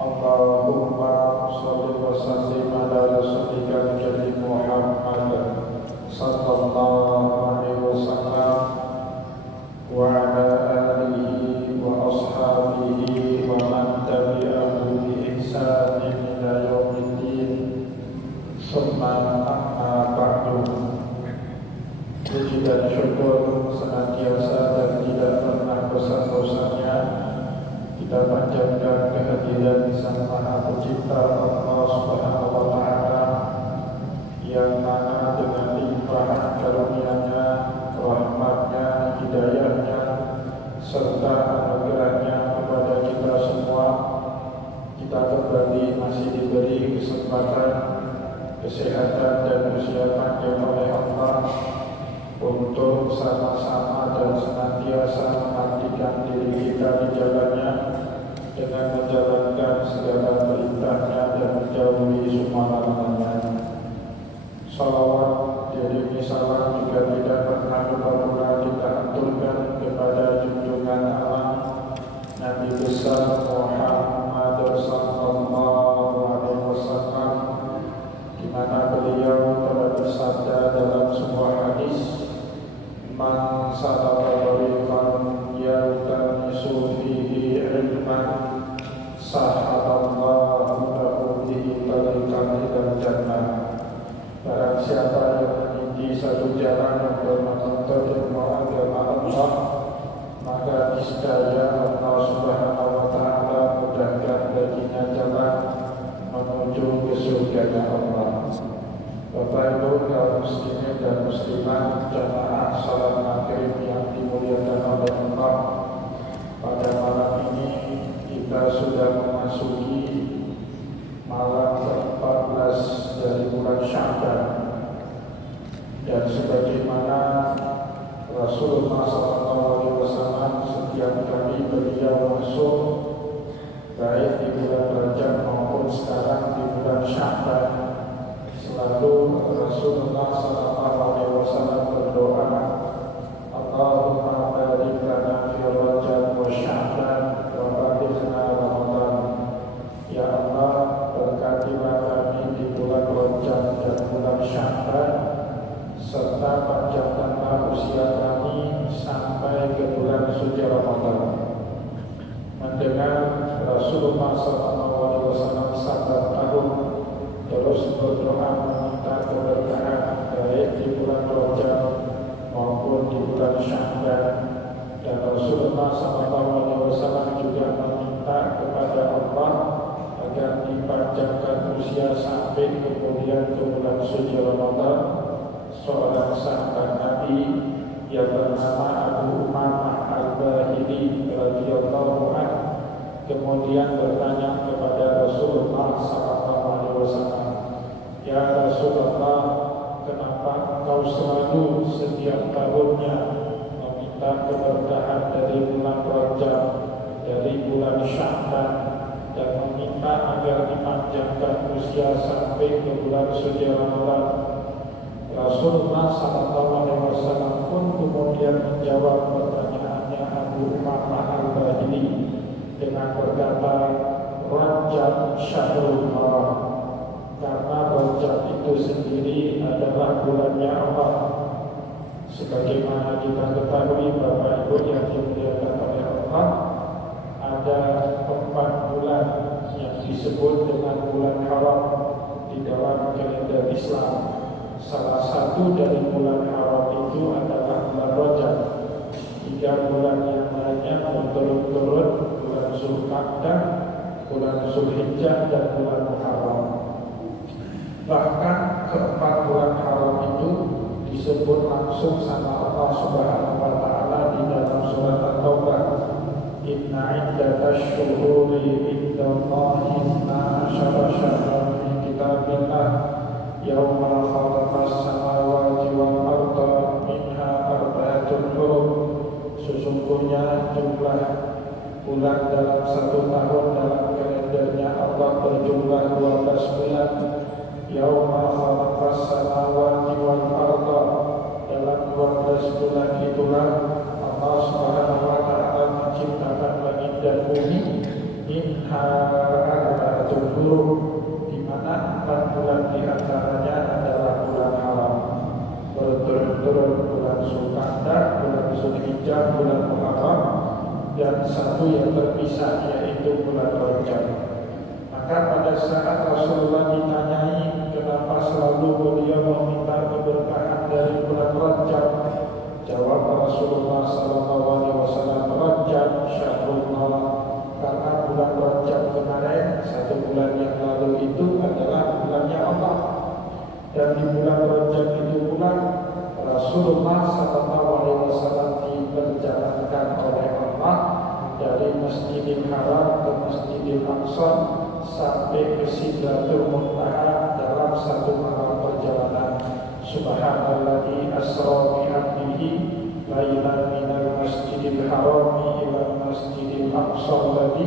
Allahumma sholli wa sallim ala rasulika Nabi Muhammad sallallahu alaihi wasallam wa ala alihi wa ashabihi wa man tabi'ahu bi ihsanin ila yaumiddin. Summa amma ba'du. Puji dan syukur senantiasa dan tidak pernah bosan-bosannya kita panjatkan kehadiran Sang Maha Pencipta Allah Subhanahu wa Ta'ala, yang mana dengan limpahan karunia-Nya, rahmat-Nya, hidayah-Nya, serta anugerah-Nya kepada kita semua, kita kembali masih diberi kesempatan, kesehatan dan usia panjang oleh Allah untuk sama-sama dan senantiasa mengabdikan diri kita di jalannya dengan menjalankan segala perintahnya dan menjauhi semua larangannya. Salawat diiringi salam juga tidak pernah lupa kita aturkan kepada junjungan alam Nabi besar Muhammad sallallahu alaihi wasallam, di mana beliau telah bersabda dalam sebuah hadis, "Man salaka tariqan yaltamisu fihi ilman sahaballahu lahu bihi tariqan ilal jannah." Barang siapa yang meniti satu jalan untuk menuntut ilmu agama Allah, maka niscaya Allah Subhanahu wa Ta'ala mudahkan baginya jalan menuju ke surga Allah. Bapak Ibu kaum muslimin dan muslimat, jamaah salat maghrib yang dimuliakan oleh Allah, pada malam ini kita sudah memasuki malam ke-14 dari bulan Sya'ban, dan sebagaimana Rasulullah SAW setiap kali beliau masuk baik di bulan Rajab maupun sekarang di bulan Sya'ban, selalu Rasulullah SAW berdoa, Allahumma barik lana fi Rajab wa Sya'ban wa balighna Ramadan. Ya Allah, berkatilah kami di bulan Rajab dan bulan Sya'ban, serta panjangkanlah usia kami sampai ke bulan suci Ramadan. Mendengar Rasulullah SAW sabar tahun terus berdoa meminta keberkahan baik di bulan Rajab maupun di bulan Sya'ban, dan Rasulullah SAW juga meminta kepada Allah agar dipanjangkan usia sampai kemudian ke bulan suci Ramadan. Seorang sahabat Nabi yang bernama Abu Umamah Al-Bahili radhiyallahu anhu kemudian bertanya kepada Rasulullah SAW, "Ya Rasulullah, kenapa engkau selalu setiap tahunnya meminta keberkahan dari bulan Rajab, dari bulan Sya'ban, dan meminta agar dipanjangkan usia sampai ke bulan suci Ramadan?" Rasulullah SAW pun kemudian menjawab pertanyaannya Abu Umamah Al-Bahili dengan berkata, "Rajab syahrul haram." Karena Rajab itu sendiri adalah bulannya Allah. Sebagaimana kita ketahui Bapak Ibu yang dimuliakan oleh Allah, ada 4 bulan yang disebut dengan bulan haram di dalam kalender Islam. Salah satu dari bulan haram itu adalah bulan Rajab. 3 bulan yang lainnya berturut-turut, bulan Zulqa'dah, bulan Zulhijjah, dan bulan Muharram. Bahkan ke-4 bulan haram itu disebut langsung sama Allah Subhanahu wa Ta'ala di dalam surat At-Taubah, "Inna iddatash syuhuri indallahi ithna asyara syahran fi kitabillah yauma khalaqas samawati wal arda minha arba'atun hurum." Sesungguhnya jumlah bulan dalam 1 tahun dalam kalendernya Allah berjumlah 12 bulan. Yauma khalaqas samawati wal arda, dalam 12 bulan itulah Allah Subhanahu wa Ta'ala menciptakan langit dan bumi, minha arba'atul hurum, di mana 4 bulan di antaranya adalah bulan haram. Berturut-turut bulan Zulqa'dah, bulan Zulhijjah, bulan Muharram, dan 1 yang terpisah yaitu bulan Rajab. Maka pada saat Rasulullah ditanyai kenapa selalu beliau meminta keberkahan dari bulan Rajab, jawab Rasulullah SAW, Rajab syahrullah, karena bulan Rajab kemarin 1 bulan yang lalu itu adalah bulannya Allah. Dan di bulan Rajab itu pula Rasulullah SAW diperjalankan oleh Allah dari Masjidil Haram ke Masjidil Aqsa sampai ke Sidratul Muntaha dalam 1 malam perjalanan. Subhanalladzi asra bi 'abdihi lailan minal Masjidil Haram ila Masjidil Aqsa alladzi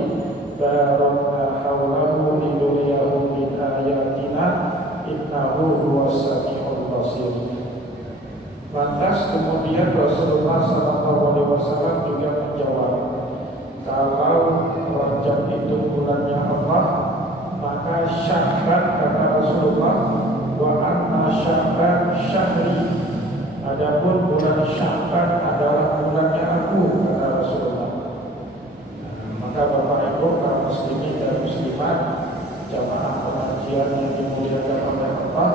barakna hawlahu linuriyahu min ayatina innahu huwas samiul basir. Lantas kemudian Rasulullah SAW juga menjawab, kalau Rajab itu bulannya Allah, maka Sya'ban, kata Rasulullah, wa anna Sya'ban syahri, adapun bulan Sya'ban adalah bulannya aku, kata Rasulullah. Maka Bapak Ibu kaum muslimin dan muslimat, jamaah pengajian yang dimuliakan oleh Allah,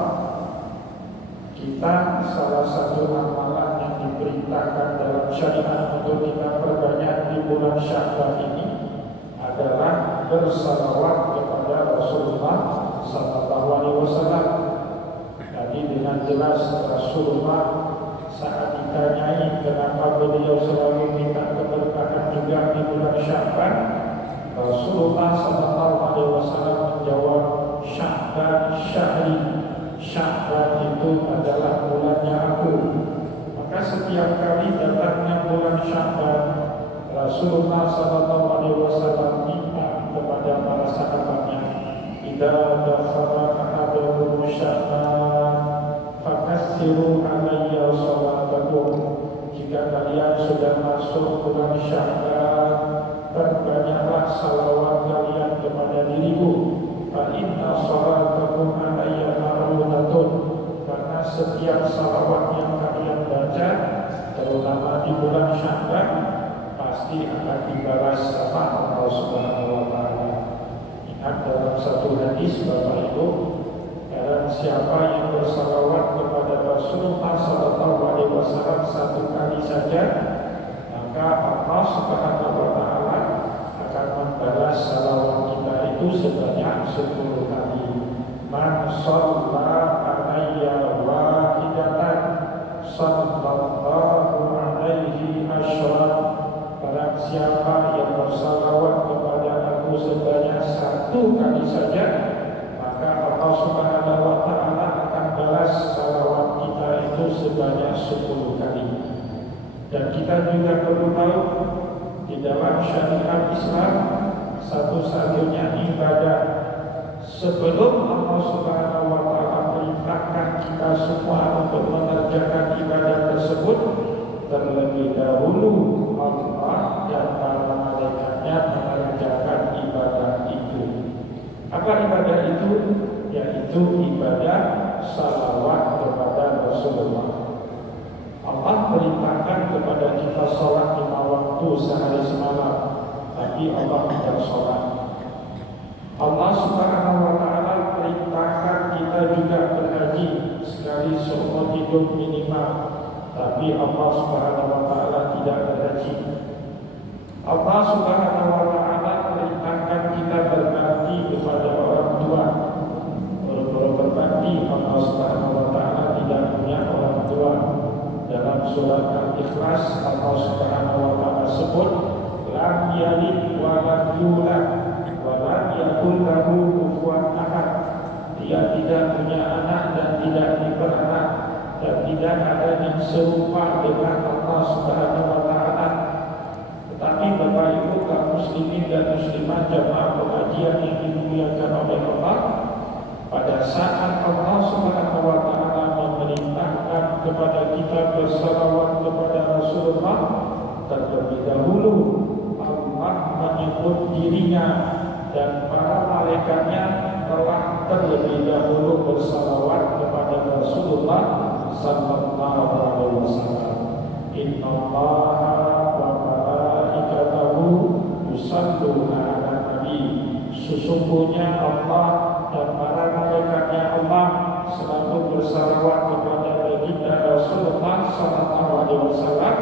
kita salah satu amalan yang diperintahkan dalam syariat untuk kita perbanyak di bulan Sya'ban ini adalah bersalawat kepada Rasulullah SAW. Tadi dengan jelas Rasulullah saat ditanyai kenapa beliau selalu minta keberkahan juga di bulan Sya'ban, Rasulullah SAW menjawab, Sya'ban syahri, Sya'ban itu adalah bulannya aku. Maka setiap kali datangnya bulan Sya'ban, Rasulullah SAW minta kepada para sahabatnya, idza dakhala ahadukum Sya'ban fakassiru alayya sholatakum, jika kalian sudah masuk bulan Sya'ban, perbanyaklah salawat kalian kepada diriku. Fa inna sholatakum alayya ma'rudatun, karena setiap salawat yang kalian baca, terutama di bulan Sya'ban, pasti akan dibalas sama Allah Subhanahu wa Ta'ala. Ingat dalam satu hadis Bapak Ibu, barang siapa yang bersalawat kepada Rasulullah SAW 1 kali saja, maka Allah Subhanahu wa Ta'ala akan membalas salawat kita itu sebanyak 10 kali. Man shalla alayya wahidatan sallallahu alaihi asyran, barang siapa yang bersalawat kepada aku sebanyak 1 kali saja, maka Allah Subhanahu wa Ta'ala akan balas salawat kita itu sebanyak 10 kali. Dan kita juga perlu tahu, di dalam syariat Islam, satu-satunya ibadah sebelum Allah Subhanahu wa Ta'ala perintahkan kita semua untuk mengerjakan ibadah tersebut, terlebih dahulu Allah dan para malaikatnya mengerjakan ibadah itu. Apa ibadah itu? Yaitu ibadah salawat kepada Rasulullah. Allah perintahkan kepada kita sholat 5 waktu sehari semalam, tapi Allah tidak sholat. Allah Subhanahu wa Ta'ala perintahkan kita juga berhaji sekali seumur hidup minimal, tapi Allah Subhanahu wa Ta'ala tidak berhaji. Allah Subhanahu wa Ta'ala perintahkan kita berbakti kepada orang tua. Boro-boro berbakti, Allah Subhanahu wa Ta'ala tidak punya orang tua. Dalam surat Al-Ikhlas, Allah Subhanahu wa Ta'ala sebut, lam yalid wa lam yulad wa lam yakul lahu kufuwan ahad. Dia tidak punya anak dan tidak diperanak, dan tidak ada yang serupa dengan Allah Subhanahu wa Ta'ala. Tetapi Bapak Ibu kaum muslimin dan muslimat jamaah pengajian yang dimuliakan oleh Allah, pada saat Allah Subhanahu wa Ta'ala memerintahkan kepada kita bersalawat kepada Rasulullah, terlebih dahulu Allah menyebut dirinya dan para malaikatnya telah terlebih dahulu bersalawat kepada Rasulullah sallallahu alaihi wasallam. Innallaha wa malaikatahu yusalluna 'alan nabi. Sesungguhnya Allah dan para malaikatnya Allah selalu bersalawat kepada baginda Rasulullah sallallahu alaihi wasallam.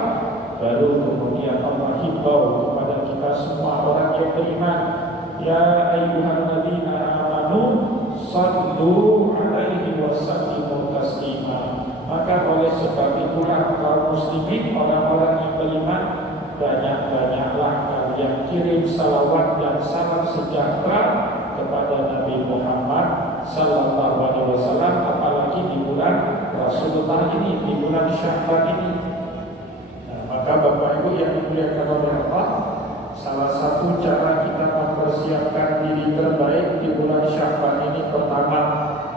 Baru kemudian Allah himbau kepada kita semua orang yang beriman, ya ayyuhalladzina amanu sallu alaihi wasallimu taslima. Maka oleh sebab itulah kaum muslimin, orang-orang yang beriman, banyak-banyaklah kalian kirim salawat dan salam sejahtera kepada Nabi Muhammad sallallahu alaihi wasallam, apalagi di bulan Rasulullah ini, di bulan Sya'ban ini. Maka Bapak Ibu yang dimuliakan oleh Allah, salah satu cara kita mempersiapkan diri terbaik di bulan Sya'ban ini, pertama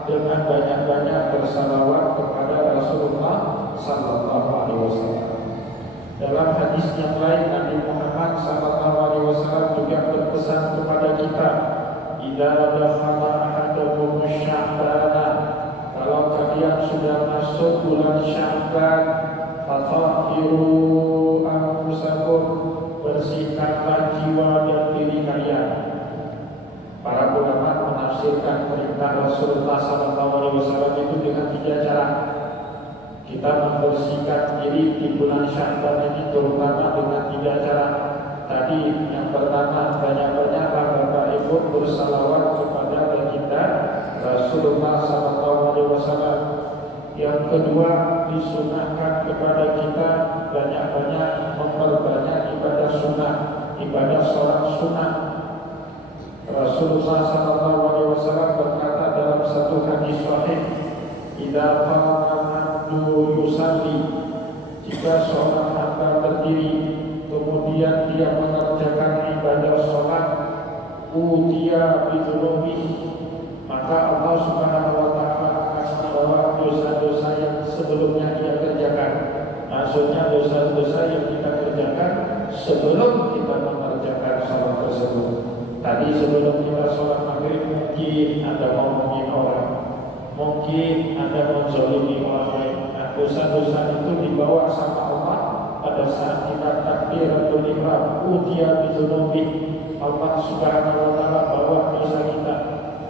dengan banyak-banyak bersalawat kepada Rasulullah sallallahu alaihi wasallam. Dalam hadis yang lain, Nabi Muhammad sallallahu alaihi wasallam juga berpesan kepada kita, "Idza dakhala ahadukum Sya'ban," kalau kalian sudah masuk bulan Sya'ban, "fatahhiru anfusakum," bersihkanlah jiwa dan diri kalian. Para ulama menafsirkan perintah Rasulullah SAW itu dengan 3 cara. Kita membersihkan diri di bulan Sya'ban ini terutama dengan 3 cara. Tadi yang pertama, banyak-banyaklah Bapak Ibu bersalawat kepada baginda Rasulullah SAW. Yang kedua, disunahkan kepada kita banyak-banyak memperbanyak ibadah sunnah, ibadah sholat sunnah. Rasulullah SAW berkata dalam satu hadis sahih, "Idza qama al-'abdu yusalli," jika seorang hamba berdiri kemudian dia mengerjakan ibadah sholat, "utiya bi dzunubihi," maka Allah Subhanahu wa taala akan membawa dosa-dosa yang sebelumnya dia kerjakan. Maksudnya dosa-dosa yang kita kerjakan sebelum kita mengerjakan sholat tersebut. Tadi sebelum kita sholat maghrib mungkin ada ngomongin orang, mungkin ada menzalimi orang lain. Nah, dosa-dosa itu dibawa sama Allah pada saat kita takbiratul ihram, utiya bi dzunubi. Allah Subhanahu wa taala bawa dosa kita.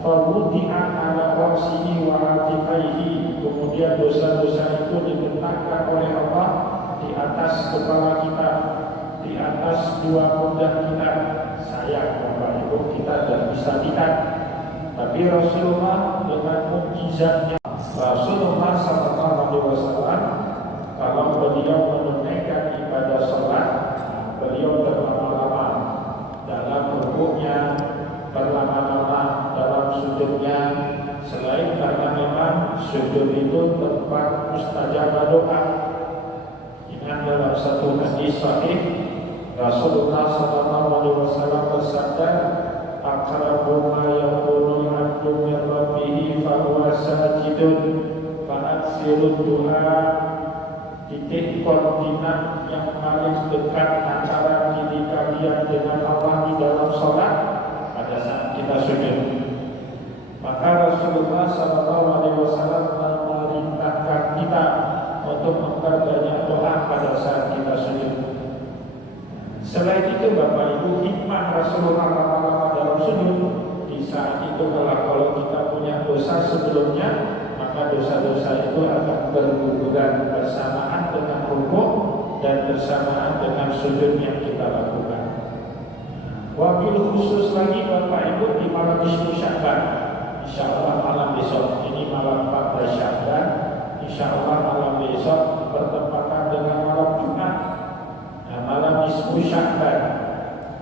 Farudi'an ala ra'sihi wa 'atifaihi, kemudian dosa-dosa itu diletakkan oleh Allah di atas kepala kita, di atas 2 pundak kita. Sayang Bapak Ibu, kita tidak bisa lihat, tapi Rasulullah dengan mukjizatnya, Rasulullah SAW kalau beliau menunaikan ibadah sholat, beliau berlama-lama dalam rukuknya, berlama-lama dalam sujudnya. Selain karena memang sujud itu tempat mustajabah doa. Ingat dalam satu hadis sahih, Rasulullah SAW bersabda, "Aqrabu ma yakunu al-'abdu min rabbih fa huwa sajidun fa aksiru du'a." Titik koordinat yang paling dekat antara diri kalian dengan Allah di dalam sholat pada saat kita sujud. Maka Rasulullah SAW memerintahkan kita untuk memperbanyak doa pada saat kita sujud. Selain itu Bapak Ibu, hikmah Rasulullah lama-lama dalam sujud, di saat itu kalau kita punya dosa sebelumnya, maka dosa-dosa itu akan berguguran bersamaan dengan rukuk dan bersamaan dengan sujud yang kita lakukan. Wabil khusus lagi Bapak Ibu, di malam nisfu Sya'ban, insya Allah malam besok, ini malam 14 Sya'ban, insya Allah malam besok bertepatan dengan malam Jumat. Nah, malam nisfu Sya'ban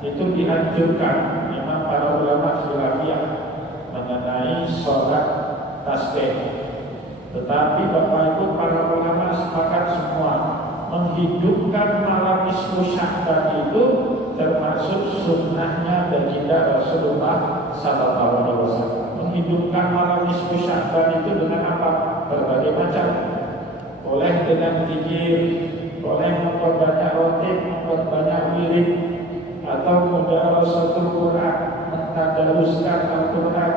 itu dianjurkan, memang para ulama khilafiyah mengenai sholat tasbih. Tetapi Bapak Ibu, para ulama sepakat semua menghidupkan malam nisfu Sya'ban itu termasuk sunnahnya baginda Rasulullah SAW. Menghidupkan malam nisfu Sya'ban itu dengan apa? Berbagai macam. Boleh dengan zikir, boleh memperbanyak rotib, memperbanyak wirid, atau mudarasatul Quran, mentadaruskan Al-Quran,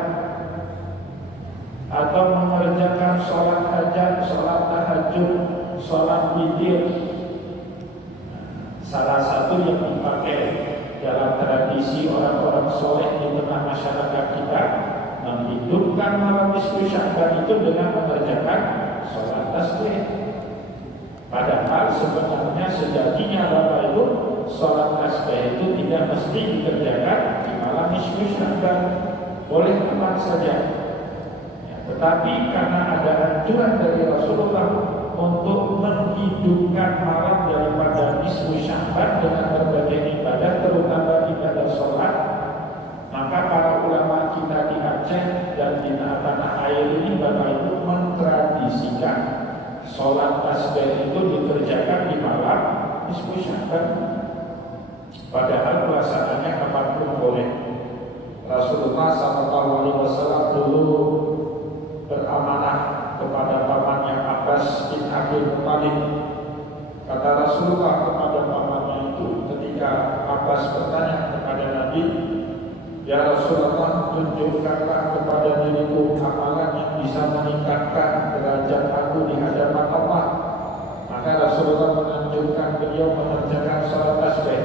atau mengerjakan sholat hajat, sholat tahajud, sholat witir. Salah satu yang dipakai dalam tradisi orang-orang soleh di tengah masyarakat kita, menghidupkan malam nisfu Sya'ban itu dengan mengerjakan sholat tasbih. Padahal sebenarnya sejatinya Bapak Ibu, sholat tasbih itu tidak mesti dikerjakan di malam nisfu Sya'ban, boleh kapan saja. Tetapi karena ada anjuran dari Rasulullah untuk menghidupkan malam daripada nisfu Sya'ban dengan berbagai ibadah, terutama ibadah sholat, maka para ulama kita di Aceh dan di tanah air ini Bapak Ibu mentradisikan sholat tasbih itu dikerjakan di malam nisfu Sya'ban. Padahal pelaksanaannya kapanpun boleh. Rasulullah SAW dulu beramanah kepada pamannya Abbas bin Abdul Muttalib. Kata Rasulullah kepada pamannya itu ketika Abbas bertanya kepada Nabi, "Ya Rasulullah, tunjukkanlah kepada diriku amalan yang bisa meningkatkan derajat aku di hadapan Allah." Maka Rasulullah menunjukkan beliau mengerjakan sholat tasbih.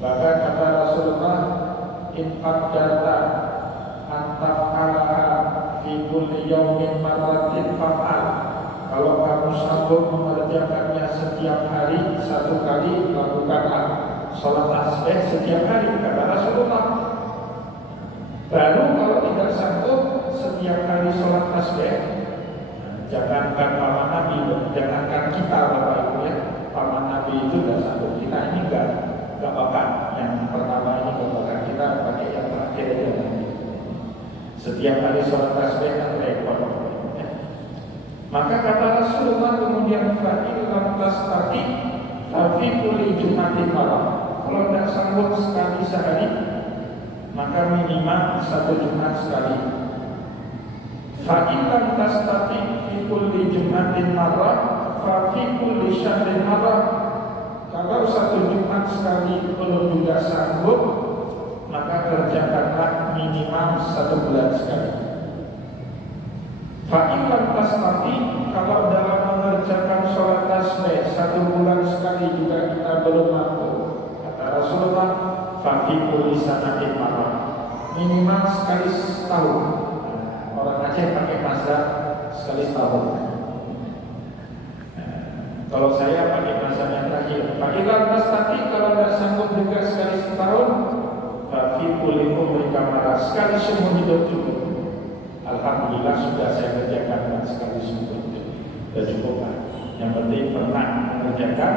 Bahkan kata Rasulullah, "In qaddata antaf'alaha fi kulli yawmin marratin fa'al." Kalau kamu sanggup mengerjakannya setiap hari satu kali, lakukanlah sholat tasbih setiap hari, kata Rasulullah. Baru kalau tidak sanggup setiap hari sholat tasbih, jangankan paman Nabi, jangankan kita Bapak Ibu ya, paman Nabi itu tidak sanggup, kita ini enggak apa-apa. Yang pertama ini kebakan kita pakai yang terakhir aja. Setiap hari sholat tasbih kan repot. Maka kata Rasulullah kemudian, "Fa'il lam tastati fi kulli jumatin malam." Kalau tidak sanggup sekali sehari, maka minimal satu Jumat sekali. "Fa'il lam tastati fi kulli jumatin malam, fa fi kulli syahrin malam." Kalau satu Jumat sekali belum juga sanggup, maka kerjakanlah minimal satu bulan sekali. Fa'ilam tasmati, kalau dalam mengerjakan sholat tasbih satu bulan sekali juga kita belum mampu, kata Rasulullah, fa'iqul lisanatin malam, minimal sekali setahun. Orang Aceh pakai mazhab sekali setahun. Kalau saya pakai mazhab yang terakhir, fa'ilam tasmati, kalau tidak sanggup juga sekali setahun, fa'iqul mereka sekali seumur hidup cukup. Alhamdulillah sudah saya kerjakan dan sekali seumur hidup sudah cukup. Yang penting pernah mengerjakan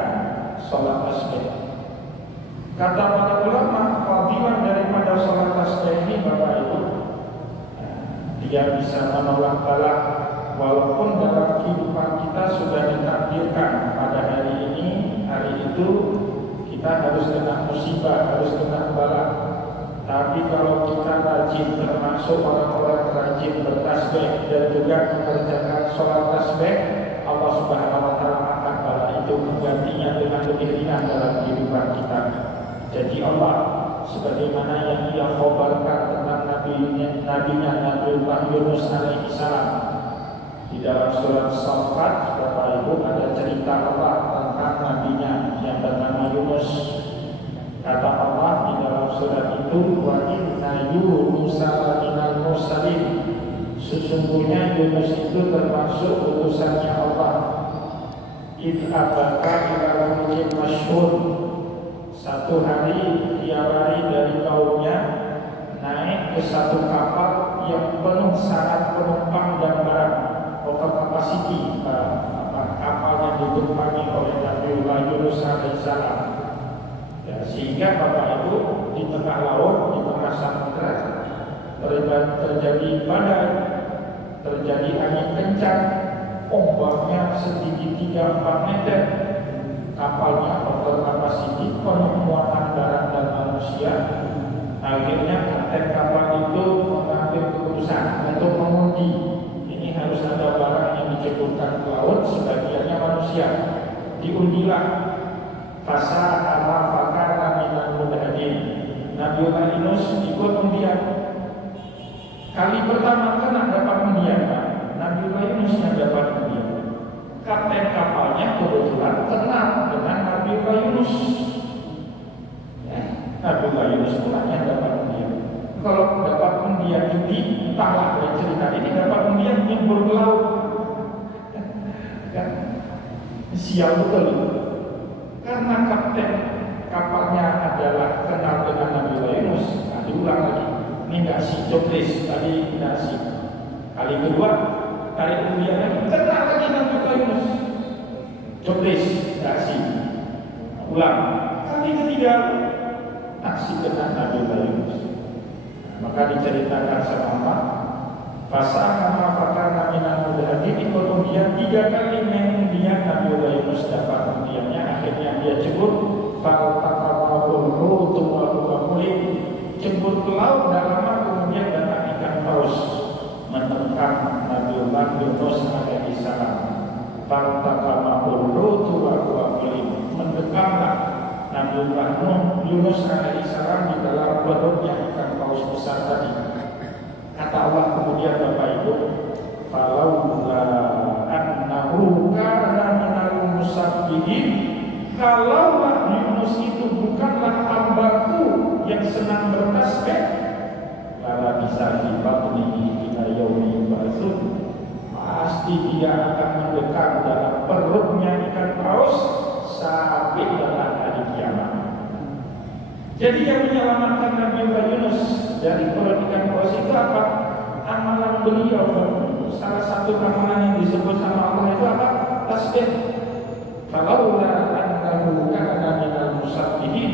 sholat tasbih. Kata para ulama, fadilah daripada sholat tasbih ini Bapak Ibu, dia bisa menolak balak. Walaupun dalam kehidupan kita sudah ditakdirkan pada hari ini, hari itu kita harus kena musibah, harus kena balak. Tapi kalau kita rajin, termasuk orang-orang rajin bertasbih dan juga mengerjakan sholat tasbih, Allah Subhanahu wa Ta'ala akan bala itu menggantinya dengan lebih ringan dalam kehidupan kita. Jadi Allah, sebagaimana yang Ia khabarkan tentang nabinya Nabiullah Yunus alaihi salam di dalam surat Saffat, Bapak Ibu, ada cerita Allah tentang nabinya yang bernama Yunus. Kata Allah di dalam surat itu, wa inna Yunusa minal mursalin, sesungguhnya Yunus itu termasuk utusannya Allah. Idh abaka ila fulkin masyhur, satu hari dia lari dari kaumnya naik ke satu kapal yang penuh syarat penumpang dan barang, over capacity, kapal yang ditumpangi oleh Nabiullah Yunus alaihissalam. Sehingga Bapak Ibu di tengah laut, di tengah samudra terjadi badai, terjadi angin kencang, ombaknya setinggi 3-4 meter, kapalnya over capacity, penuh muatan barang dan manusia. Akhirnya kapten kapal itu mengambil keputusan untuk mengundi, ini harus ada barang yang diceburkan ke laut, sebagiannya manusia. Diundilah fasa ala fakar minal mudhadin. Nabiullah Yunus ikut undian. Kali pertama kena dapat undian, Nabiullah Yunus yang dapat undian. Kapten kapalnya kebetulan kenal dengan Nabiullah Yunus. Nabiullah Yunus pula yang dapat undian. Kalau dapat undian judi, entahlah dari cerita ini dapat undian nyebur ke laut. Kan? Sial betul. Karena kapten kapalnya adalah kenal dengan Nabiullah Yunus. Nah, diulang lagi. Ini nggak si jobdesk tadi, nggak si. Kali kedua tarik undian lagi, kenal lagi Nabiullah Yunus. Jobdesk nggak si. Ulang. Kali ketiga taksi dengan Nabiullah Yunus. Maka diceritakan sama Allah, fasahama fakana minal mudhadin. Kemudian 3 kali mengundian Nabiullah Yunus dapat undiannya. Akhirnya dia cebur, faltaqamahul hutu wa huwa mulim. Cebur ke laut dalam, kemudian datang ikan paus menerkam Nabiullah Yunus alaihi salam. Faltaqamahul hutu wa huwa mulim. Mendekamlah Nabiullah Yunus alaihi salam di dalam perutnya ikan paus besar tadi. Kata Allah kemudian Bapak Ibu, falaula annahu kana minal musabbihin. Kalaulah Yunus itu bukanlah hambaku yang senang bertasbih, lala bisa dibatnihi ila yaumi yub'atsun. Pasti dia akan mendekam dalam perutnya ikan paus sampai dalam hari kiamat. Jadi yang menyelamatkan Nabiullah Yunus dari perut ikan paus itu apa? Amalan beliau. Salah satu amalan yang disebut sama Allah itu apa? Tasbih. Kalaulah annahu kana minal musabbihin.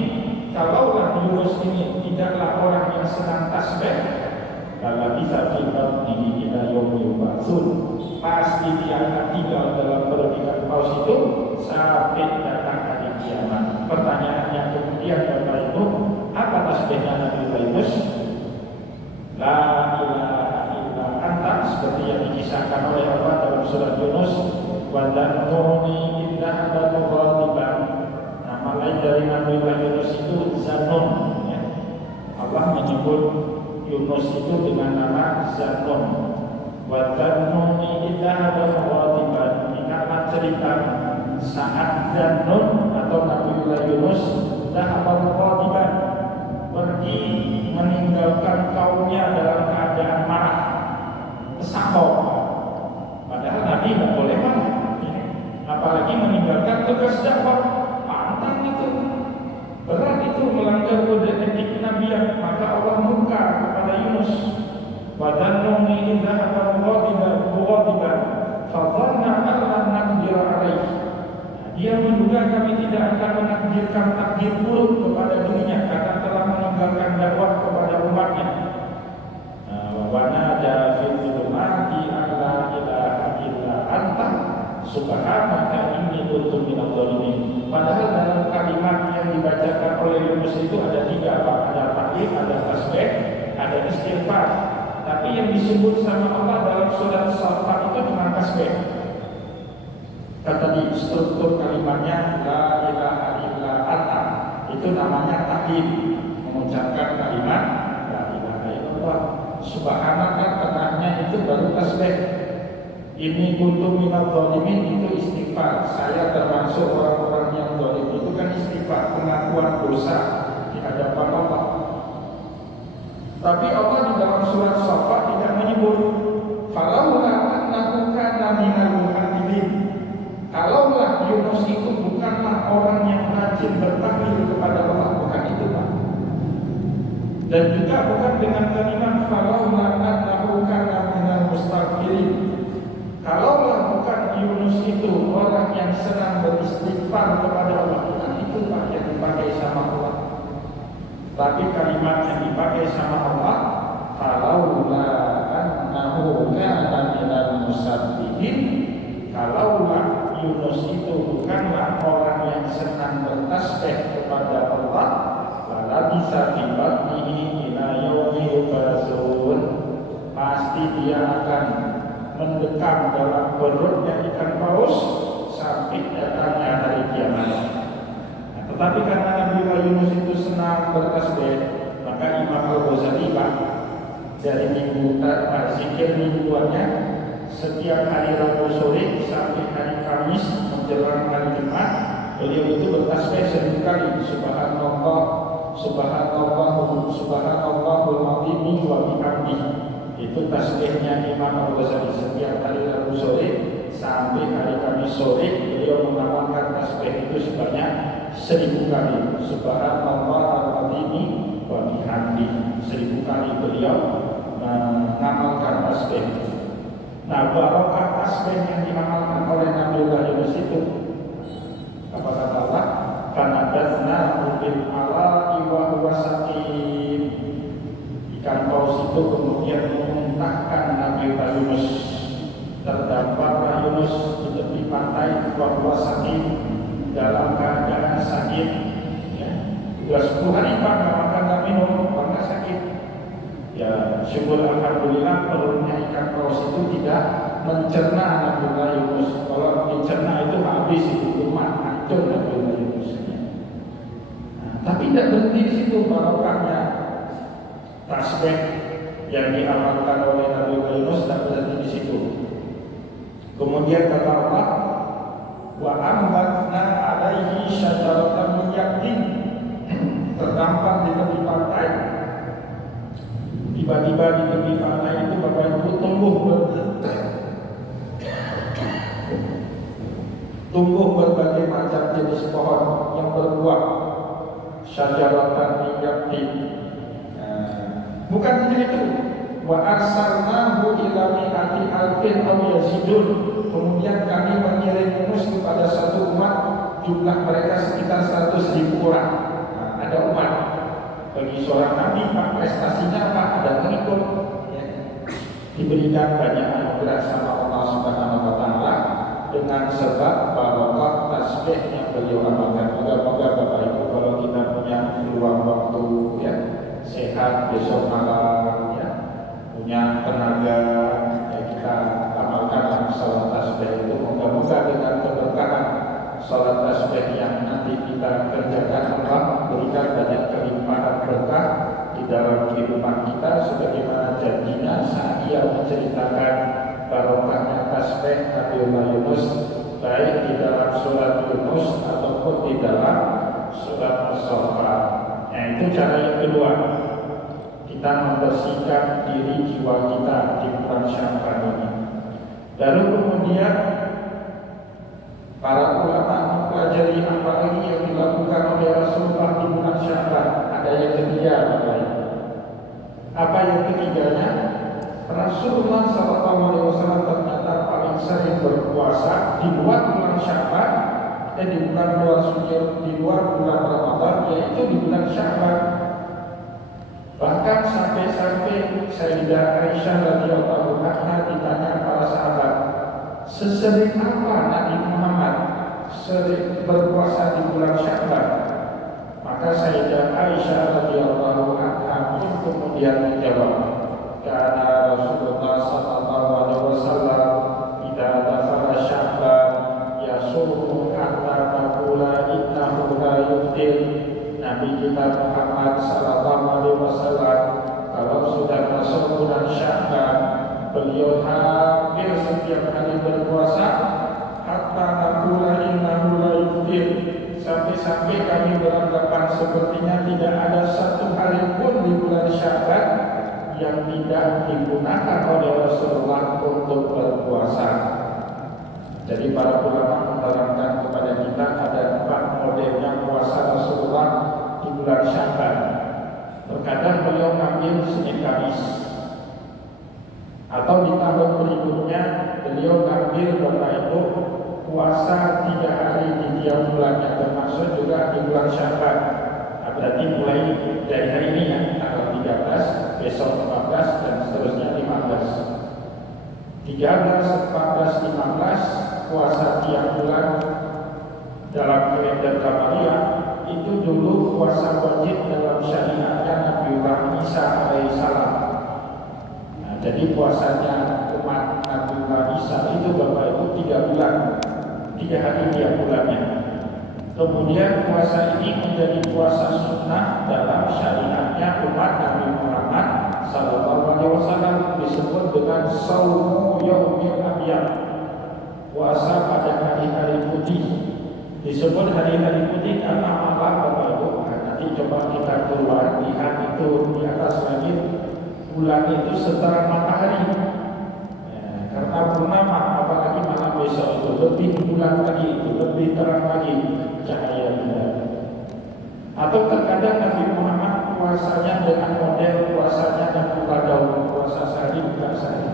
Kalaulah Yunus ini tidaklah orang yang senang tasbih, lala bisa fi batnihi ila yaumi yub'atsun. Pasti dia akan tinggal dalam perut ikan paus itu sampai datang hari kiamat. Pertanyaannya kemudian Bapak Ibu, apa tasbihnya Nabiullah Yunus? La ilaha illa anta, seperti yang dikisahkan oleh Allah dalam surat Yunus. Wa dzannuni idza badu ghadiban. Nama lain dari Nabiullah Yunus itu Zannun, ya. Allah menyebut Yunus itu dengan nama Zannun. Wa dzannuni idza badu ghadiban. Ingatlah cerita saat Zannun atau Nabiullah Yunus dhahaba ghadiban, pergi meninggalkan kaumnya dalam keadaan marah, kesambau. Padahal Nabi tidak boleh marah, apalagi meninggalkan tugas dakwah. Pantang itu, berat itu, melanggar kode etik kenabian. Maka Allah murka kepada Yunus. Wa dzannuni idza dhahaba ghadiban fadhanna an lan naqdir alaihi. Dia menduga kami tidak akan menakdirkan takdir buruk kepada dirinya karena telah meninggalkan dakwah kepada umatnya. Wa nada fi dzulumati alla ilaha illa anta subhanaka inni kuntu minadh dhalimin. Padahal dalam kalimat yang dibacakan oleh Yunus itu ada 3, Pak. Ada takbir, ada tasbih, ada istighfar. Tapi yang disebut sama Allah dalam surat Saffat itu cuma tasbih. Kata di struktur kalimatnya la ilaha illa anta, itu namanya takbir, mengucapkan kalimat la ilaha illallah. Subhanaka tengahnya itu baru tasbih. Ini kuntu minadh dhalimin, itu istighfar. Saya termasuk orang-orang yang zalim. Itu kan istighfar, pengakuan dosa di hadapan Allah. Tapi Allah di dalam surat Saffat tidak menyebut falaula annahu kana minal muhaddidin. Kalaulah Yunus itu bukanlah orang yang rajin bertahlil kepada Allah, bukan itu, Pak. Dan juga bukan dengan kalimat falaula annahu kana minal mustaghfirin. Kalaulah bukan Yunus itu orang yang senang beristighfar kepada Allah, bukan itu, Pak, yang dipakai sama Allah. Tapi kalimat yang dipakai sama Allah, falaula annahu kana minal musabbihin. Kalaulah Yunus itu bukanlah orang yang senang bertasbih kepada Allah, lala bisa dibatnihi ila yaumi yub'atsun. Pasti dia akan mendekam dalam perutnya ikan paus sampai datangnya hari kiamat. Nah, Tetapi karena Nabi Yunus itu senang bertasbih, maka Imam Al-Ghazali dari zikir mingguannya setiap hari Rabu sore sampai hari Kamis menjelang hari Jumat, beliau itu bertasbih 1000 kali. Subhanallah, subhanallah, subhanallahul azim wa bihamdihi. Itu tasbihnya Imam Al-Ghazali setiap hari Rabu sore sampai hari Kamis sore. Beliau mengamalkan tasbih itu sebanyak 1000 kali. Subhanallahul azim wa bihamdihi. 1000 kali beliau mengamalkan tasbih. Nah, barokah tasbih yang diamalkan oleh Nabi Yunus itu, apa kata Allah? Fanadatsnahu bil ala'i wa huwa saqim. Ikan paus itu kemudian memuntahkan Nabi Yunus. Terdamparlah Yunus di tepi pantai wa huwa saqim, dalam keadaan sakit. Ya, 10 hari Pak nggak makan nggak minum karena sakit. Ya, syukur alhamdulillah perutnya ikan paus itu tidak mencerna Nabi Yunus. Kalau dicerna itu habis, itu umat hancur Nabi Yunus. Nah, tapi tidak berhenti di situ barokahnya tasbih yang diamalkan oleh Nabi Yunus, tidak berhenti di situ. Kemudian kata Allah, wa ambatna alaihi syajaratan min yaqtin. Terdampar di tepi pantai. Tiba-tiba di tepi pantai itu Bapak Ibu tumbuh berbagai macam jenis pohon yang berbuah. Syajaratan min yaqtin. Bukan hanya itu, wa arsalnahu ila mi'ati alfin aw yazidun. Kemudian kami mengirim Yunus kepada satu umat, jumlah mereka sekitar 100.000 orang. Nah, ada umat. Bagi seorang nabi, Pak, prestasinya apa? Ada pengikut, ya. Diberikan banyak anugerah sama Allah Subhanahu wa taala dengan sebab barokah tasbih yang beliau amalkan. Moga-moga Bapak Ibu kalau kita punya luang waktu, ya, sehat besok malam, ya, punya tenaga, ya, kita amalkan salat tasbih itu. Moga-moga dengan keberkahan salat tasbih yang nanti kita kerjakan, Allah berikan banyak kelimpahan berkah di dalam kehidupan kita, sebagaimana janjinya saat Ia menceritakan barokahnya tasbih Nabi Yunus, baik di dalam surat Yunus ataupun di dalam surat As-Saffat. Nah, itu cara yang kedua, kita membersihkan diri jiwa kita di bulan Sya'ban ini. Lalu kemudian para ulama mempelajari apa lagi yang dilakukan oleh Rasulullah di bulan Sya'ban. Ada yang ketiga, apa yang ketiganya? Rasulullah SAW ternyata paling sering berpuasa di luar bulan Sya'ban dan di luar bulan Ramadan, yaitu di bulan Sya'ban. Bahkan sampai-sampai Sayyidah Aisyah radhiyallahu anha ditanya para sahabat, sesering apa Nabi Muhammad sering berpuasa di bulan Sya'ban? Maka Sayyidah Aisyah radhiyallahu anha pun kemudian menjawab, karena Rasulullah sallallahu alaihi wasallam idza dakhala Sya'ban yasumu hatta taqula innahu la yuftir. Nabi kita Muhammad sallallahu alaihi wasallam kalau sudah masuk bulan Sya'ban, beliau hampir setiap hari berpuasa hatta taqula innahu la yuftir. Sampai-sampai kami beranggapan sepertinya tidak ada satu hari pun di bulan Sya'ban yang tidak digunakan oleh Rasulullah untuk berpuasa. Jadi para ulama menerangkan kepada kita ada 4 modelnya puasa Rasulullah di bulan Sya'ban. Terkadang beliau ngambil Senin Kamis, atau di tahun berikutnya beliau ngambil Bapak Ibu puasa 3 hari di tiap bulannya, termasuk juga di bulan Sya'ban. Berarti mulai dari hari ini, ya, tanggal 13, besok 14, dan seterusnya 15. 13, 14, 15 puasa tiap bulan dalam kalender Qamariyah. Itu dulu puasa wajib dalam syariatnya Nabi Isa alaihissalam. Nah, jadi puasanya umat Nabi Isa itu Bapak Ibu 3 bulan, 3 hari tiap bulannya. Kemudian puasa ini menjadi puasa sunnah dalam syariatnya umat Nabi Muhammad Sallallahu Alaihi Wasallam, disebut dengan Shaumu Yaumil Abyad, puasa pada hari-hari putih. Disebut hari-hari putih karena malam Bapak Ibu. Nanti coba kita keluar, lihat itu di atas langit, bulan itu setara matahari. Karena purnama, apalagi malam besok itu lebih bulan lagi, itu lebih terang lagi cahayanya. Atau terkadang Nabi Muhammad puasanya dengan model puasanya dan buka daun, puasa sehari buka sehari.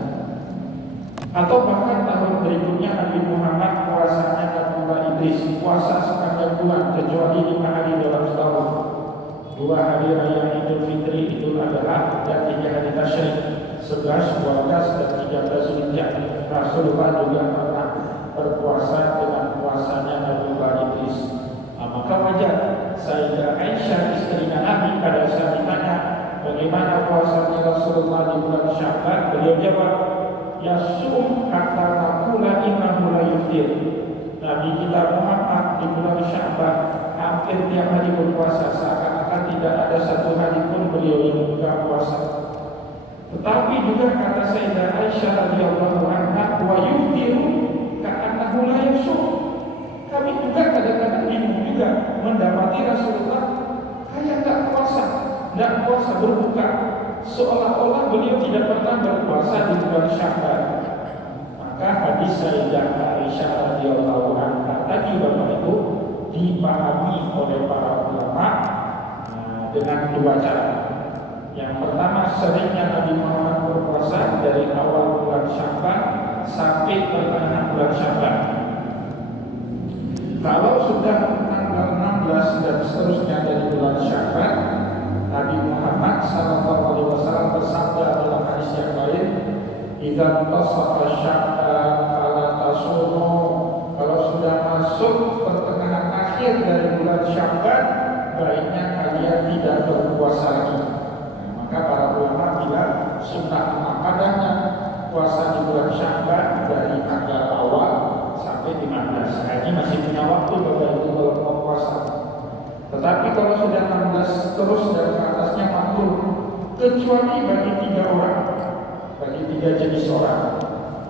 Atau bahkan tahun berikutnya Nabi Muhammad puasanya dan buka Idris, puasa sepanjang bulan kecuali 5 hari dalam setahun. 2 hari raya Idul Fitri, Idul Adha, dan 3 hari Tasyrik, 11, 12, dan 13 Zulhijjah. Rasulullah juga pernah berpuasa dengan puasanya dan buka Idris. Maka wajar Sayyidah Aisyah istrinya Nabi pada saat ditanya bagaimana puasanya Rasulullah di bulan Sya'ban, beliau jawab, yasum hatta naqula innahu la yuftir. Nabi kita Muhammad di bulan Sya'ban hampir tiap hari berpuasa, seakan-akan tidak ada satu hari pun beliau yang buka puasa. Tetapi juga kata Sayyidah Aisyah radhiyallahu anha, wa yuftiru ka'annahu la yasum. Kami juga kadang-kadang bingung juga mendapati Rasulullah kayak tak puasa berbuka, seolah-olah beliau tidak pernah berpuasa di bulan Sya'ban. Maka hadis Sayyidah Aisyah radhiyallahu anha tadi Bapak Ibu dipahami oleh para ulama dengan 2 cara. Yang pertama, seringnya Nabi Muhammad berpuasa dari awal bulan Sya'ban sampai pertengahan bulan Sya'ban. Kalau sudah tanggal 16 dan seterusnya dari bulan Sya'ban, Nabi Muhammad SAW bersabda dalam hadis yang lain, "Idza tasafa Sya'ban fala tasumu." Kalau sudah masuk pertengahan akhir dari bulan Sya'ban, baiknya kalian tidak berpuasa lagi. Maka para ulama bilang sunnah muakkadah puasa di bulan Sya'ban dari tanggal awal sampai 15. Ini masih punya waktu Bapak Ibu kalau mau puasa. Tetapi kalau sudah 16 terus dan ke atasnya makruh, kecuali bagi 3 orang, bagi 3 jenis orang.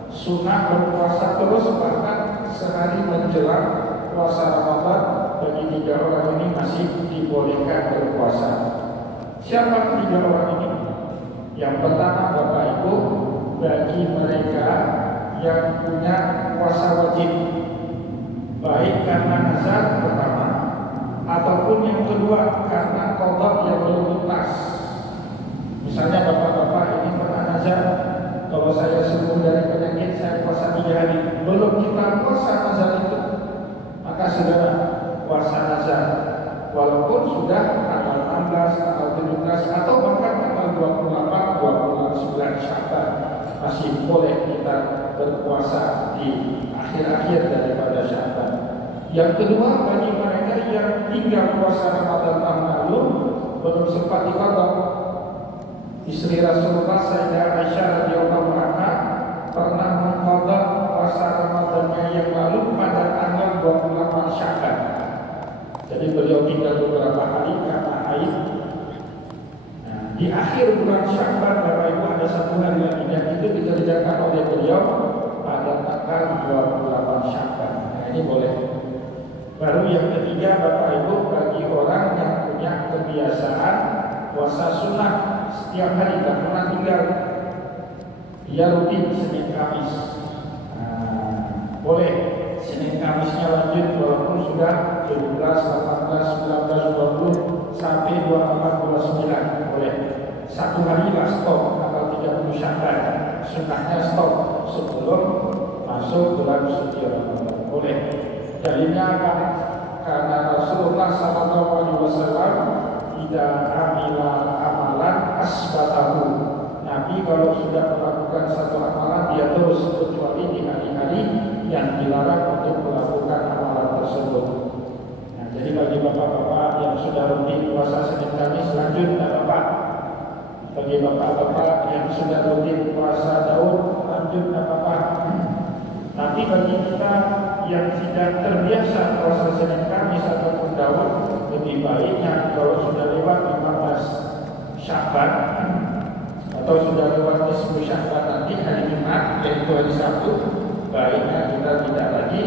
Sunnah berpuasa terus bahkan sehari menjelang puasa Ramadan, bagi 3 orang ini masih dibolehkan berpuasa. Siapa 3 orang ini? Yang pertama Bapak Ibu, bagi mereka yang punya puasa wajib, baik karena nazar pertama ataupun yang kedua karena qada yang belum tuntas. Misalnya bapak-bapak ini pernah nazar, kalau saya sembuh dari penyakit saya puasa 3 hari, belum kita puasa nazar itu, maka saudara puasa nazar walaupun sudah tanggal 16, tanggal 17 atau bahkan tanggal 28, 29 Sya'ban, masih boleh kita berpuasa di akhir-akhir daripada Sya'ban. Yang kedua, bagi mereka yang tinggal puasa Ramadan tahun lalu belum sempat diqadha. Istri Rasulullah Sayyidah Aisyah radhiyallahu anha pernah mengqadha puasa Ramadannya yang lalu pada tanggal 28 Sya'ban. Jadi beliau tinggal beberapa hari karena haid. Di akhir bulan Sya'ban Bapak Ibu ada 1 hari lagi yang itu dikerjakan oleh beliau pada tanggal 28 Sya'ban. Ini boleh. Baru yang ketiga Bapak Ibu, bagi orang yang punya kebiasaan puasa sunnah setiap hari, tak pernah tinggal, dia rutin Senin Kamis. Boleh Senin Kamisnya lanjut walaupun sudah 17, 18, 19, 20 sampai 24, 29 boleh. 1 hari lah stop tanggal 30 Sya'ban. Sunnahnya stop sebelum masuk bulan suci Ramadan. Boleh. Dalilnya apa? Karena Rasulullah SAW tidak amila amalan asbatahu. Nabi kalau sudah melakukan satu amalan dia terus, kecuali di hari-hari yang dilarang untuk melakukan amalan tersebut. Jadi bagi bapak-bapak yang sudah rutin puasa Senin Kamis lanjut tidak apa-apa. Bagi bapak-bapak yang sudah rutin puasa Daud lanjut tidak apa-apa. Tapi bagi kita yang tidak terbiasa puasa Senin Kamis ataupun Daud, lebih baiknya kalau sudah lewat 15 Sya'ban atau sudah lewat 10 Sya'ban nanti hari Jumat, yaitu hari Sabtu, baiknya kita tidak lagi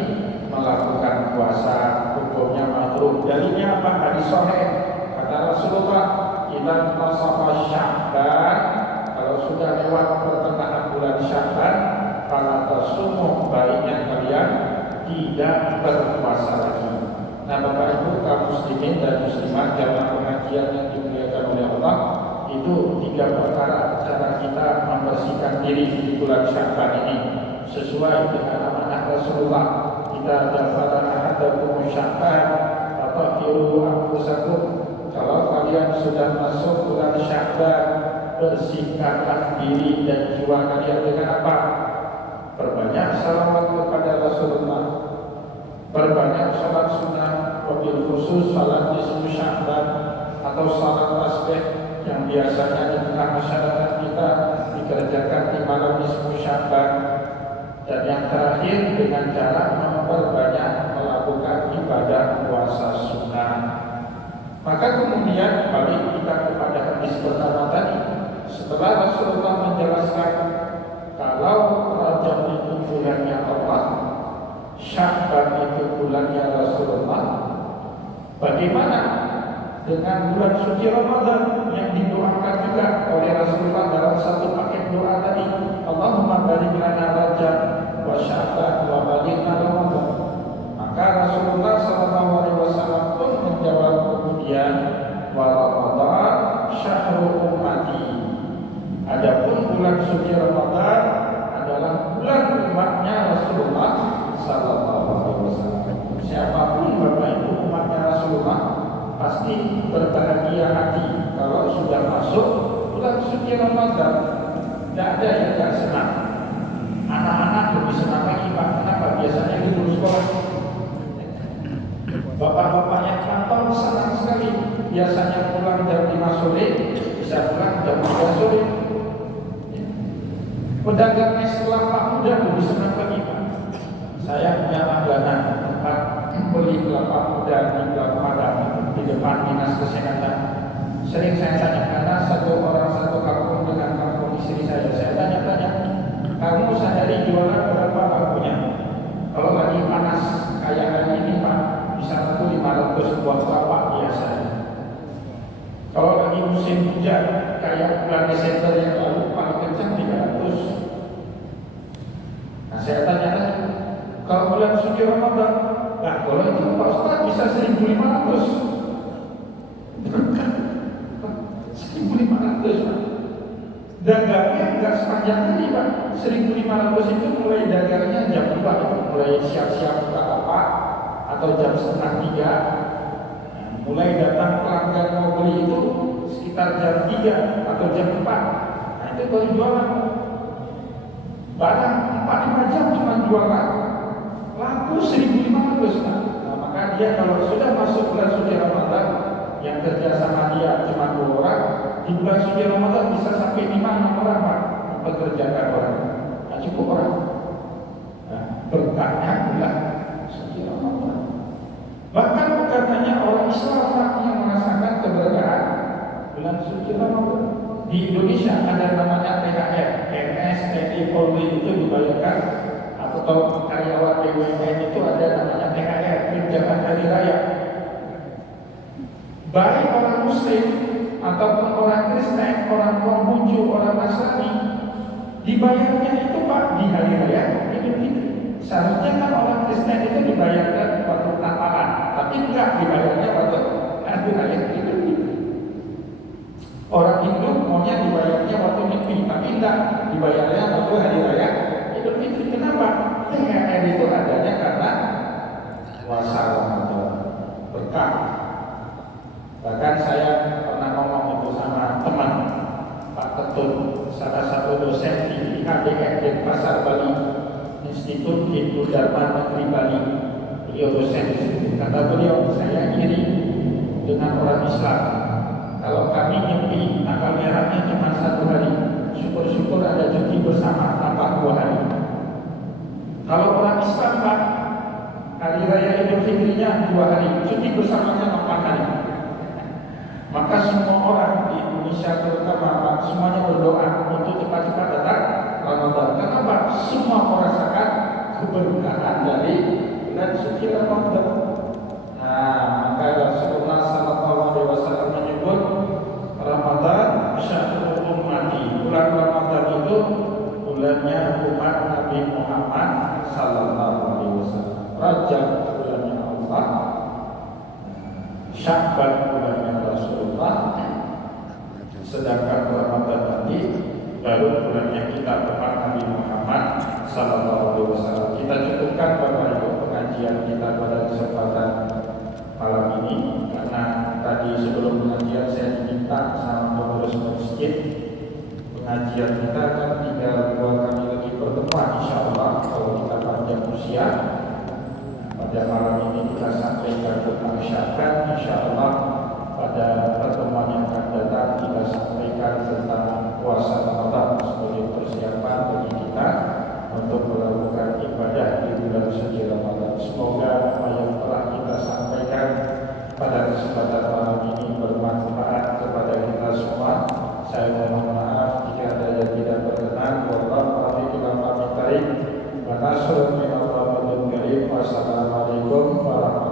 melakukan puasa, hukumnya makruh. Dalilnya apa? Hadis sahih kata Rasulullah, "Idza tasafa Sya'ban," kalau sudah lewat pertengahan bulan Sya'ban, fala tasumu, baiknya kalian tidak berpuasa lagi. Nah, Bapak Ibu kaum muslimin dan muslimat jamaah pengajian yang dimuliakan oleh Allah, itu 3 perkara cara kita membersihkan diri di bulan Sya'ban ini sesuai dengan amanah Rasulullah. Kita daftar ahadakum Sya'ban atau iru anfusakum, kalau kalian sudah masuk bulan Sya'ban, bersihkanlah diri dan jiwa kalian dengan apa? Perbanyak salawat kepada Rasulullah, perbanyak salat sunnah, wabil khusus salat di 10 Sya'ban atau salat tasbih yang biasanya di tengah masyarakat kita dikerjakan di malam di 10 Sya'ban. Dan yang terakhir dengan cara memperbanyak melakukan ibadah puasa sunnah. Maka kemudian balik kita kepada hadis pertama tadi, setelah Rasulullah menjelaskan kalau Rajab itu bulannya Allah, Sya'ban itu bulannya Rasulullah, bagaimana dengan bulan suci Ramadan yang didoakan juga oleh Rasulullah dalam satu paket doa tadi, Allahumma barik lana Rajab wa Sya'ban wa balighna Ramadan. Maka Rasulullah SAW pun menjawab kemudian, wa Ramadan syahrul ummati. Adapun bulan suci Ramadan adalah bulan umatnya Rasulullah SAW. Siapapun Bapak Ibu umatnya Rasulullah pasti berbahagia hati kalau sudah masuk bulan suci Ramadan. Tidak ada yang tidak senang. Anak-anak lebih senang lagi, Pak. Kenapa? Biasanya libur sekolah. Bapak-bapaknya kantor senang sekali. Biasanya pulang jam 5 sore, bisa pulang jam 3 sore. Pedagang es kelapa muda lebih senang lagi, Pak. Saya punya langganan tempat beli kelapa muda di Padang, di depan Dinas Kesehatan. Sering saya tanya, karena satu orang satu kampung dengan kampung istri saya tanya-tanya, kamu sehari jualan berapa lakunya? Kalau lagi panas kayak hari ini, Pak, bisa laku 500 buah kelapa biasa. Kalau lagi musim hujan kayak bulan Desember yang lalu paling kencang 300. Nah, saya tanya-tanya, kalau bulan suci Ramadan, nah kalau itu Pak Ustaz bisa 1.500. 1.500, Pak. Dagangnya enggak sepanjang hari, Pak. 1.500 itu mulai dagangnya jam 2, mulai siap-siap buka apa atau jam 2:30. Mulai datang pelanggan mau beli itu sekitar jam 3 atau jam 4. Nah, itu baru jualan. Barang 4-5 jam cuma jualan. Laku 1.500, Pak. Nah, maka dia kalau sudah masuk bulan suci Ramadan, yang kerja sama dia cuma 2 orang, di bulan suci Ramadan bisa sampai 5-6 orang, Pak, mempekerjakan orang. Nah, cukup orang. Nah, berkahnya bulan suci Ramadan. Bahkan bukan hanya orang Islam yang merasakan keberkahan bulan suci Ramadan. Di Indonesia ada namanya THR, PNS, TNI, Polri itu dibayarkan, atau karyawan BUMN itu ada namanya THR, tunjangan hari raya. Baik orang Muslim ataupun orang Kristen, orang Konghucu, orang Nasrani, dibayarnya itu, Pak, di hari raya Idul Fitri. Seharusnya kan orang Kristen itu dibayarkan waktu Natalan, tapi enggak, dibayarnya waktu hari raya Idul Fitri. Orang Hindu maunya dibayarnya waktu Nyepi, tapi enggak, dibayarnya waktu hari raya Idul Fitri. Kenapa? THR itu adanya karena puasa Ramadan, berkah. Bahkan saya pernah ngomong itu sama teman Pak Ketun, salah satu dosen di IHDN Pasar Bali, Institut Hindu Dharma Negeri Bali. Beliau dosen di situ. Kata beliau, saya iri dengan orang Islam. Kalau kami nyepi tanggal merahnya cuma 1 hari, syukur-syukur ada cuti bersama tanpa 2 hari. Kalau orang Fitrinya 2 hari, cuti bersamanya 8 hari. Maka semua orang di Indonesia terutama semuanya berdoa untuk cepat-cepat datang Ramadan. Kenapa? Semua merasakan keberkahan dari bulan suci Ramadan. Nah, maka Rasulullah SAW menyebut Ramadan syahrul ummati. Bulan Ramadan itu bulannya umat Nabi Muhammad SAW. Rajab bulannya Allah, Sya'ban bulannya Rasulullah, sedangkan Ramadan nanti baru bulannya kita umat Nabi Muhammad SAW. Kita cukupkan Bapak Ibu pengajian kita pada kesempatan malam ini, karena tadi sebelum pengajian saya diminta sama pengurus masjid pengajian kita kan tinggal 2 kali lagi pertemuan, insya Allah kalau kita panjang usia. Pada malam ini kita sampaikan tentang syahadat, insya Allah pada pertemuan yang akan datang kita sampaikan tentang puasa Ramadan sebagai persiapan bagi kita untuk melakukan ibadah di bulan suci Ramadan. Semoga apa yang telah kita sampaikan pada kesempatan malam ini bermanfaat kepada kita semua. Saya mohon maaf jika ada yang tidak berkenan. Wallahu a'lam bishawab. Wa nasrun min Allah. Wassalamualaikum warahmatullahi wabarakatuh.